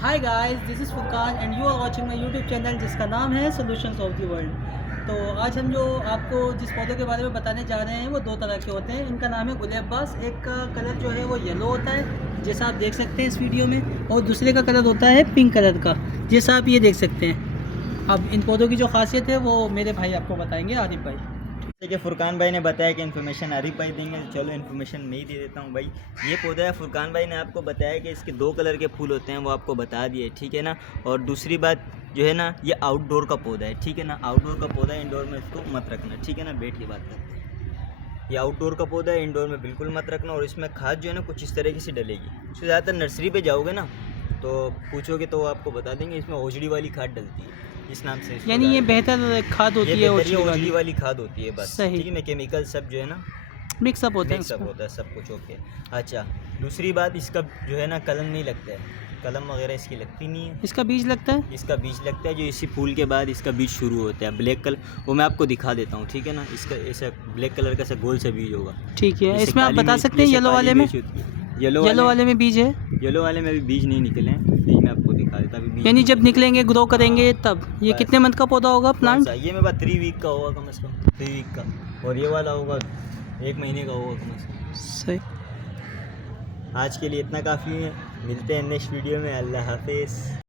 Hi guys, this is Furqan and you are watching my YouTube channel जिसका नाम है solutions of the world. तो आज हम जो आपको जिस पौधे के बारे में बताने जा रहे हैं वो दो तरह के होते हैं। इनका नाम है गुलेबबास। एक का कलर जो है वो येलो होता है जैसा आप देख सकते हैं इस वीडियो में, और दूसरे का कलर होता है पिंक कलर का जैसा आप ये देख सकते हैं। अब इन पौधों की जो खासियत है वो मेरे भाई आपको बताएंगे, आरिफ भाई। देखिए, फुरकान भाई ने बताया कि इन्फॉर्मेशन आरिफ भाई देंगे, तो चलो इन्फॉर्मेशन मैं ही दे देता हूँ भाई। ये पौधा है, फुरकान भाई ने आपको बताया कि इसके 2 कलर के फूल होते हैं, वो आपको बता दिए, ठीक है ना। और दूसरी बात जो है ना, ये आउटडोर का पौधा है, ठीक है ना। आउटडोर का पौधा है, इंडोर में इसको मत रखना, ठीक है ना। बैठ के बात करते हैं। ये आउटडोर का पौधा है, इंडोर में बिल्कुल मत रखना। और इसमें खाद जो है ना कुछ इस तरीके से डलेगी। इससे ज़्यादातर नर्सरी पर जाओगे ना तो पूछोगे तो वो आपको बता देंगे इसमें ओजड़ी वाली खाद डलती है, इस नाम से इसको यानी ये जाना जाता है। बेहतर खाद ये होती है बेहतर ये ओछली ओजली वाली। वाली खाद होती है बस, सही, ठीक है ना। केमिकल सब जो है ना मिक्सअप होता है मिक्सअप इसमें। होता है सब कुछ, ओके। अच्छा, दूसरी बात, इसका जो है ना कलम नहीं लगता है, कलम वगैरह इसकी लगती नहीं है। इसका बीज लगता है। इसका बीज लगता है, जो इसी फूल के बाद इसका बीज शुरू होता है, ब्लैक कलर, वो मैं आपको दिखा देता हूँ, ठीक है ना। इसका ऐसा ब्लैक कलर का सा गोल सा बीज होगा। ठीक है, जैसे इसमें आप काली बता मिर्च, सकते हैं जैसे येलो काली वाले में। मिर्च होती है। येलो येलो वाले में बीज है, येलो वाले में अभी बीज नहीं निकले हैं, बीज मैं आपको दिखा देता अभी बीज यानी नहीं जब निकले। निकलेंगे ग्रो करेंगे हाँ, तब। ये बस। कितने मंथ का पौधा होगा कौन प्लांट? सा? ये मेरे पास 3 वीक का होगा कम से कम, 3 वीक का। और ये वाला होगा 1 महीने का होगा कम से कम। सही। आज के लिए इतना काफ़ी है, मिलते हैं नेक्स्ट वीडियो में। अल्लाह हाफिज़।